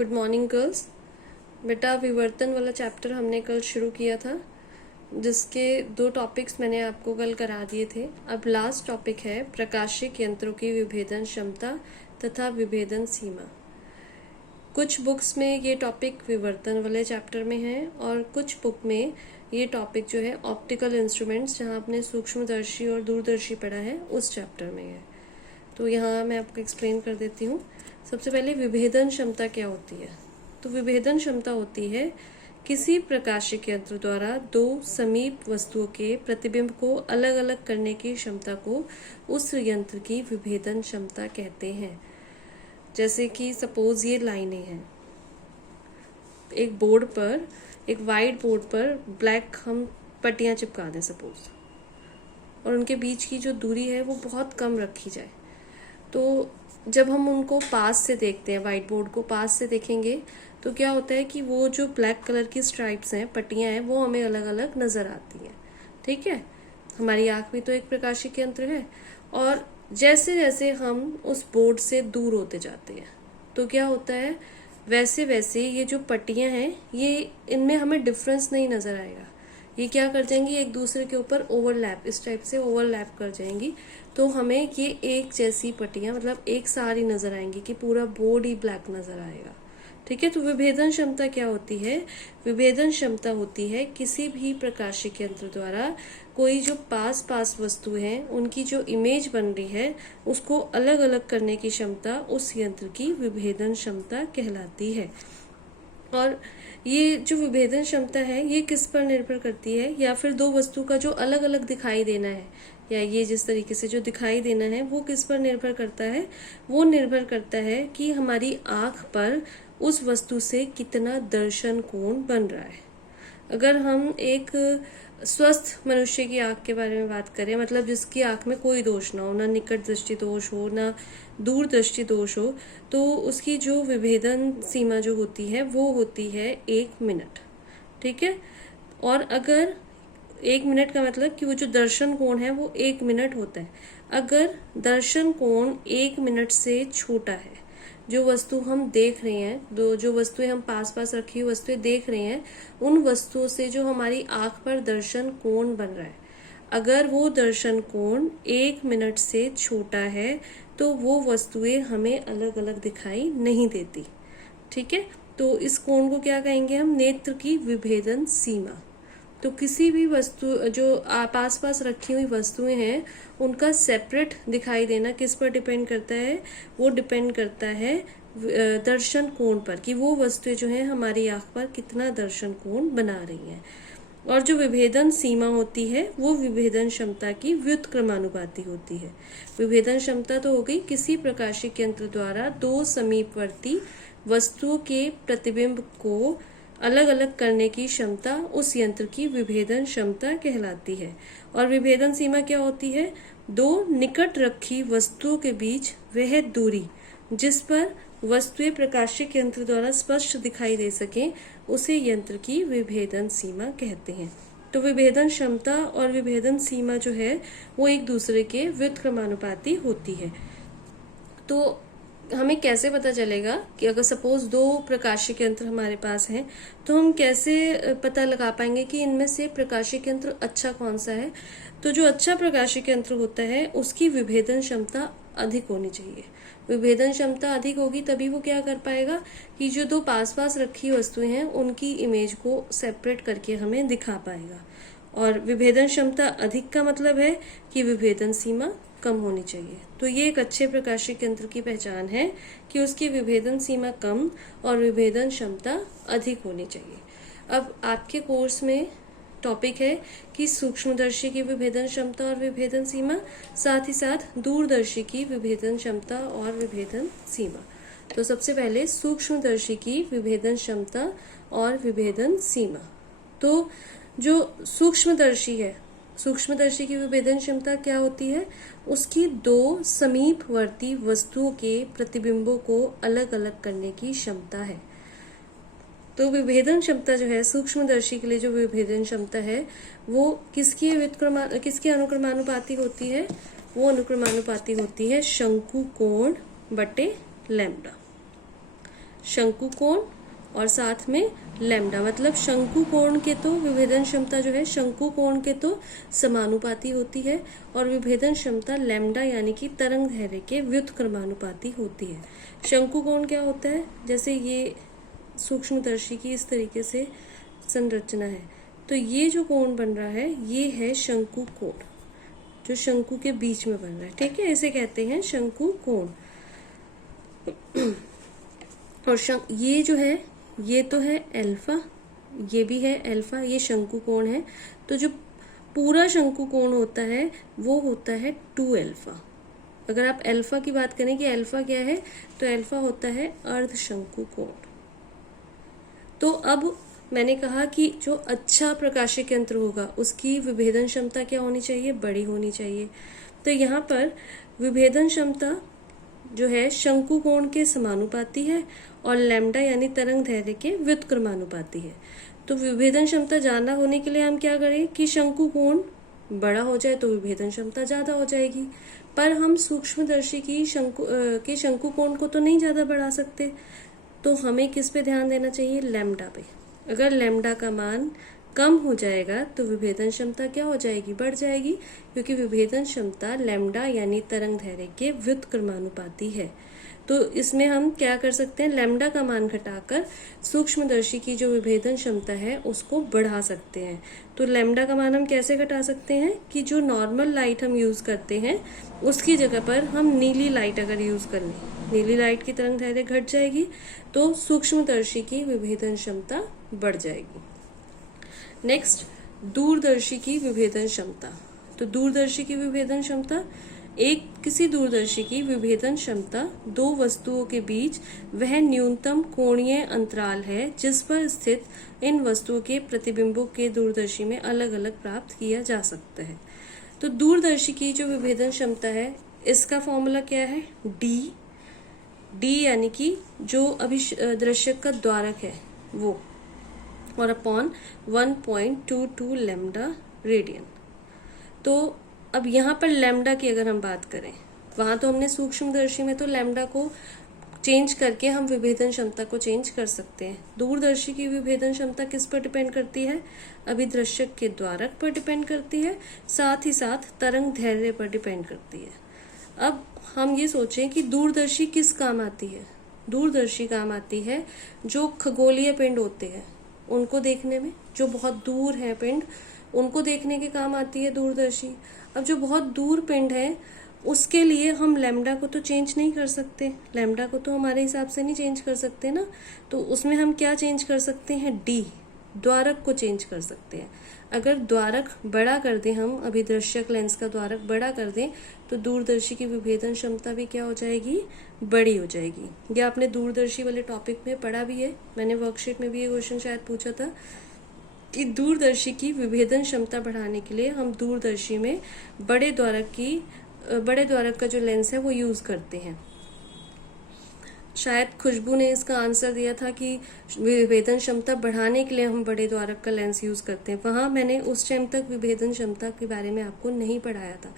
Good morning girls. बेटा विवर्तन वाला चैप्टर हमने कल शुरू किया था, जिसके 2 टॉपिक्स मैंने आपको कल करा दिए थे। अब लास्ट टॉपिक है प्रकाशिक यंत्रों की विभेदन क्षमता तथा विभेदन सीमा। कुछ बुक्स में ये टॉपिक विवर्तन वाले चैप्टर में है और कुछ बुक में ये टॉपिक जो है ऑप्टिकल इंस्ट्रूमेंट्स, जहाँ आपने सूक्ष्मदर्शी और दूरदर्शी पढ़ा है, उस चैप्टर में है। तो यहाँ मैं आपको एक्सप्लेन कर देती हूँ। सबसे पहले विभेदन क्षमता क्या होती है। तो विभेदन क्षमता होती है किसी प्रकाशिक यंत्र द्वारा 2 समीप वस्तुओं के प्रतिबिंब को अलग अलग करने की क्षमता को उस यंत्र की विभेदन क्षमता कहते हैं। जैसे कि सपोज ये लाइनें हैं, एक बोर्ड पर, एक वाइट बोर्ड पर ब्लैक हम पट्टियां चिपका दें सपोज, और उनके बीच की जो दूरी है वो बहुत कम रखी जाए, तो जब हम उनको पास से देखते हैं, वाइट बोर्ड को पास से देखेंगे, तो क्या होता है कि वो जो ब्लैक कलर की स्ट्राइप्स हैं, पट्टियां हैं, वो हमें अलग अलग नजर आती हैं। ठीक है, हमारी आंख भी तो एक प्रकाशिक यंत्र है, और जैसे जैसे हम उस बोर्ड से दूर होते जाते हैं तो क्या होता है, वैसे वैसे ये जो पट्टियां हैं, ये इनमें हमें डिफरेंस नहीं नजर आएगा। ये क्या कर जाएंगी, एक दूसरे के ऊपर ओवरलैप, इस टाइप से ओवरलैप कर जाएंगी, तो हमें ये एक जैसी पट्टियां, मतलब एक सारी नजर आएंगी कि पूरा बोर्ड ही ब्लैक नजर आएगा। ठीक है, तो विभेदन क्षमता क्या होती है। विभेदन क्षमता होती है किसी भी प्रकाशिक यंत्र द्वारा कोई जो पास पास वस्तु है, उनकी जो इमेज बन रही है, उसको अलग अलग करने की क्षमता उस यंत्र की विभेदन क्षमता कहलाती है। और ये जो विभेदन क्षमता है, ये किस पर निर्भर करती है, या फिर 2 वस्तु का जो अलग अलग दिखाई देना है, या ये जिस तरीके से जो दिखाई देना है, वो किस पर निर्भर करता है। वो निर्भर करता है कि हमारी आंख पर उस वस्तु से कितना दर्शन कोण बन रहा है। अगर हम एक स्वस्थ मनुष्य की आंख के बारे में बात करें, मतलब जिसकी आंख में कोई दोष ना हो, ना निकट दृष्टि दोष हो, ना दूर दृष्टि दोष हो, तो उसकी जो विभेदन सीमा जो होती है वो होती है 1 मिनट। ठीक है, और अगर 1 मिनट का मतलब कि वो जो दर्शन कोण है वो 1 मिनट होता है। अगर दर्शन कोण 1 मिनट से छोटा है, जो वस्तु हम देख रहे हैं, जो वस्तुएं हम पास पास रखी हुई वस्तुएं देख रहे हैं, उन वस्तुओं से जो हमारी आंख पर दर्शन कोण बन रहा है, अगर वो दर्शन कोण 1 मिनट से छोटा है, तो वो वस्तुएं हमें अलग अलग दिखाई नहीं देती। ठीक है, तो इस कोण को क्या कहेंगे हम, नेत्र की विभेदन सीमा। तो किसी भी वस्तु जो पास पास रखी हुई वस्तुएं हैं, उनका सेपरेट दिखाई देना किस पर डिपेंड करता है, वो डिपेंड करता है दर्शन कोण पर, कि वो वस्तुएं जो है हमारी आंख पर कितना दर्शन कोण बना रही हैं। और जो विभेदन सीमा होती है वो विभेदन क्षमता की व्युत्क्रमानुपाती होती है। विभेदन क्षमता तो हो गई किसी प्रकाशिक यंत्र द्वारा 2 समीपवर्ती वस्तुओं के प्रतिबिंब को अलग अलग करने की क्षमता उस यंत्र की विभेदन क्षमता कहलाती है। और विभेदन सीमा क्या होती है, 2 निकट रखी वस्तुओं के बीच वह दूरी जिस पर वस्तुएं प्रकाशिक यंत्र द्वारा स्पष्ट दिखाई दे सकें, उसे यंत्र की विभेदन सीमा कहते हैं। तो विभेदन क्षमता और विभेदन सीमा जो है वो एक दूसरे के व्युत्क्रमानुपाती होती है। तो हमें कैसे पता चलेगा कि अगर सपोज 2 प्रकाशिक यंत्र हमारे पास हैं, तो हम कैसे पता लगा पाएंगे कि इनमें से प्रकाशिक यंत्र अच्छा कौन सा है। तो जो अच्छा प्रकाशिक यंत्र होता है उसकी विभेदन क्षमता अधिक होनी चाहिए। विभेदन क्षमता अधिक होगी तभी वो क्या कर पाएगा कि जो 2 पास पास रखी वस्तुएं हैं उनकी इमेज को सेपरेट करके हमें दिखा पाएगा। और विभेदन क्षमता अधिक का मतलब है कि विभेदन सीमा कम होनी चाहिए। तो ये एक अच्छे प्रकाशिक यंत्र की पहचान है कि उसकी विभेदन सीमा कम और विभेदन क्षमता अधिक होनी चाहिए। अब आपके कोर्स में टॉपिक है कि सूक्ष्मदर्शी की विभेदन क्षमता और विभेदन सीमा, साथ ही साथ दूरदर्शी की विभेदन क्षमता और विभेदन सीमा। तो सबसे पहले सूक्ष्मदर्शी की विभेदन क्षमता और विभेदन सीमा। तो जो सूक्ष्मदर्शी है, सूक्ष्मदर्शी की विभेदन क्षमता क्या होती है, उसकी 2 समीपवर्ती वस्तुओं के प्रतिबिंबों को अलग अलग करने की क्षमता है। तो विभेदन क्षमता जो है सूक्ष्मदर्शी के लिए, जो विभेदन क्षमता है वो किसकी अनुक्रमानुपाती होती है, वो अनुक्रमानुपाती होती है शंकु कोण बटे लैम्डा। शंकु कोण और साथ में लैम्डा, मतलब शंकु कोण के तो विभेदन क्षमता जो है शंकु कोण के तो समानुपाती होती है और विभेदन क्षमता लैम्डा यानी कि तरंग दैर्घ्य के व्युत्क्रमानुपाती होती है। शंकु कोण क्या होता है, जैसे ये सूक्ष्मदर्शी की इस तरीके से संरचना है, तो ये जो कोण बन रहा है ये है शंकु कोण, जो शंकु के बीच में बन रहा है, ठीक है, इसे कहते हैं शंकु कोण। और ये जो है ये तो है अल्फा, ये भी है अल्फा, ये शंकु कोण है। तो जो पूरा शंकु कोण होता है वो होता है 2 अल्फा। अगर आप अल्फा की बात करें कि अल्फा क्या है, तो अल्फा होता है अर्ध शंकु कोण। तो अब मैंने कहा कि जो अच्छा प्रकाशिक यंत्र होगा उसकी विभेदन क्षमता क्या होनी चाहिए, बड़ी होनी चाहिए। तो यहाँ पर विभेदन क्षमता जो है शंकु कोण के समानुपाती है और लैम्डा यानी तरंग दैर्घ्य के व्युत्क्रमानुपाती है। तो विभेदन क्षमता ज्यादा होने के लिए हम क्या करें कि शंकु कोण बड़ा हो जाए तो विभेदन क्षमता ज्यादा हो जाएगी, पर हम सूक्ष्मदर्शी की शंकु कोण को तो नहीं ज्यादा बढ़ा सकते, तो हमें किस पे ध्यान देना चाहिए, लैम्डा पे। अगर लैम्डा का मान कम हो जाएगा तो विभेदन क्षमता क्या हो जाएगी, बढ़ जाएगी, क्योंकि विभेदन क्षमता लैम्डा यानी तरंग दैर्घ्य के व्युत्क्रमानुपाती है। तो इसमें हम क्या कर सकते हैं, लैम्डा का मान घटाकर सूक्ष्मदर्शी की जो विभेदन क्षमता है उसको बढ़ा सकते हैं। तो लैम्डा का मान हम कैसे घटा सकते हैं कि जो नॉर्मल लाइट हम यूज करते हैं उसकी जगह पर हम नीली लाइट अगर यूज कर लें, नीली लाइट की तरंग दैर्घ्य घट जाएगी तो सूक्ष्मदर्शी की विभेदन क्षमता बढ़ जाएगी। नेक्स्ट, दूरदर्शी की विभेदन क्षमता। तो दूरदर्शी की विभेदन क्षमता, किसी दूरदर्शी की विभेदन क्षमता दो वस्तुओं के बीच वह न्यूनतम कोणीय अंतराल है जिस पर स्थित इन वस्तुओं के प्रतिबिंबों के दूरदर्शी में अलग अलग प्राप्त किया जा सकता है। तो दूरदर्शी की जो विभेदन क्षमता है इसका फॉर्मूला क्या है, डी यानी कि जो अभिदर्शक का द्वारक है वो, और अपॉन 1.22 लैम्डा रेडियन। तो अब यहाँ पर लैम्डा की अगर हम बात करें, वहां तो हमने सूक्ष्मदर्शी में तो लैम्डा को चेंज करके हम विभेदन क्षमता को चेंज कर सकते हैं। दूरदर्शी की विभेदन क्षमता किस पर डिपेंड करती है, अभिदर्शक के द्वारक पर डिपेंड करती है, साथ ही साथ तरंग दैर्घ्य पर डिपेंड करती है। अब हम ये सोचें कि दूरदर्शी किस काम आती है, दूरदर्शी काम आती है जो खगोलीय पिंड होते हैं उनको देखने में, जो बहुत दूर है पिंड उनको देखने के काम आती है दूरदर्शी। अब जो बहुत दूर पिंड है उसके लिए हम लैम्डा को तो चेंज नहीं कर सकते, लैम्डा को तो हमारे हिसाब से नहीं चेंज कर सकते ना, तो उसमें हम क्या चेंज कर सकते हैं, डी, द्वारक को चेंज कर सकते हैं। अगर द्वारक बड़ा कर दें, हम अभिदर्शक लेंस का द्वारक बड़ा कर दें तो दूरदर्शी की विभेदन क्षमता भी क्या हो जाएगी, बड़ी हो जाएगी। ये आपने दूरदर्शी वाले टॉपिक में पढ़ा भी है, मैंने वर्कशीट में भी ये क्वेश्चन शायद पूछा था कि दूरदर्शी की विभेदन क्षमता बढ़ाने के लिए हम दूरदर्शी में बड़े द्वारक का जो लेंस है वो यूज करते हैं। शायद खुशबू ने इसका आंसर दिया था कि विभेदन क्षमता बढ़ाने के लिए हम बड़े द्वारक का लेंस यूज करते हैं। वहां मैंने उस टाइम तक विभेदन क्षमता के बारे में आपको नहीं पढ़ाया था,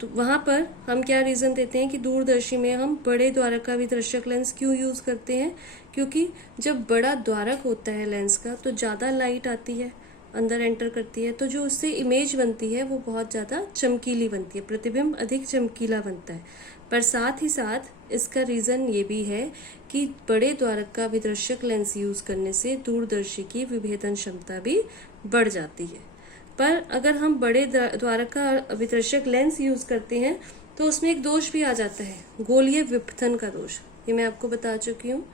तो वहां पर हम क्या रीजन देते हैं कि दूरदर्शी में हम बड़े द्वारक का अभिदर्शक लेंस क्यों यूज करते हैं, क्योंकि जब बड़ा द्वारक होता है लेंस का तो ज्यादा लाइट आती है, अंदर एंटर करती है, तो जो उससे इमेज बनती है वो बहुत ज्यादा चमकीली बनती है, प्रतिबिंब अधिक चमकीला बनता है। पर साथ ही साथ इसका रीजन ये भी है कि बड़े द्वारक का अभिदर्शक लेंस यूज करने से दूरदर्शी की विभेदन क्षमता भी बढ़ जाती है। पर अगर हम बड़े द्वारक का अभिदर्शक लेंस यूज करते हैं तो उसमें एक दोष भी आ जाता है, गोलीय विपथन का दोष। ये मैं आपको बता चुकी हूँ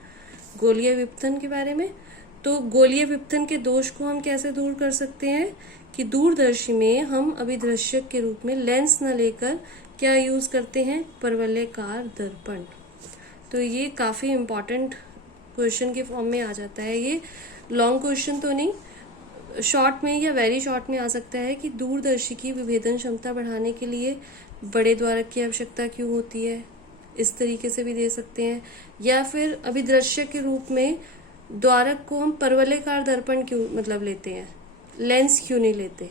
गोलीय विपथन के बारे में। तो गोलीय विपथन के दोष को हम कैसे दूर कर सकते हैं कि दूरदर्शी में हम अभिदर्शक के रूप में लेंस न लेकर क्या यूज करते हैं, परवलयकार दर्पण। तो ये काफी इम्पोर्टेंट क्वेश्चन के फॉर्म में आ जाता है। ये लॉन्ग क्वेश्चन तो नहीं, शॉर्ट में या वेरी शॉर्ट में आ सकता है कि दूरदर्शी की विभेदन क्षमता बढ़ाने के लिए बड़े द्वारक की आवश्यकता क्यों होती है, इस तरीके से भी दे सकते हैं। या फिर अभिदर्शक के रूप में द्वारक को हम परवलयकार दर्पण क्यों लेते हैं, लेंस क्यों नहीं लेते।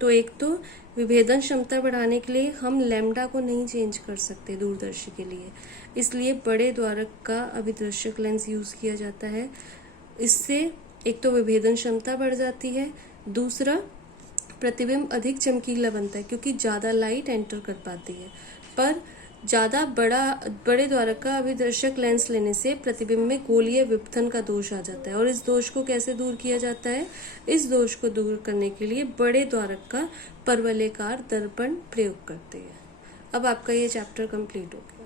तो एक तो विभेदन क्षमता बढ़ाने के लिए हम लैम्डा को नहीं चेंज कर सकते दूरदर्शी के लिए, इसलिए बड़े द्वारक का अभिदर्शक लेंस यूज किया जाता है। इससे एक तो विभेदन क्षमता बढ़ जाती है, दूसरा प्रतिबिंब अधिक चमकीला बनता है क्योंकि ज़्यादा लाइट एंटर कर पाती है। पर ज़्यादा बड़े द्वारक का अभिदर्शक लेंस लेने से प्रतिबिंब में गोलीय विपथन का दोष आ जाता है। और इस दोष को कैसे दूर किया जाता है? इस दोष को दूर करने के लिए बड़े द्वारक का परवलयकार दर्पण प्रयोग करते हैं। अब आपका ये चैप्टर कंप्लीट हो गया।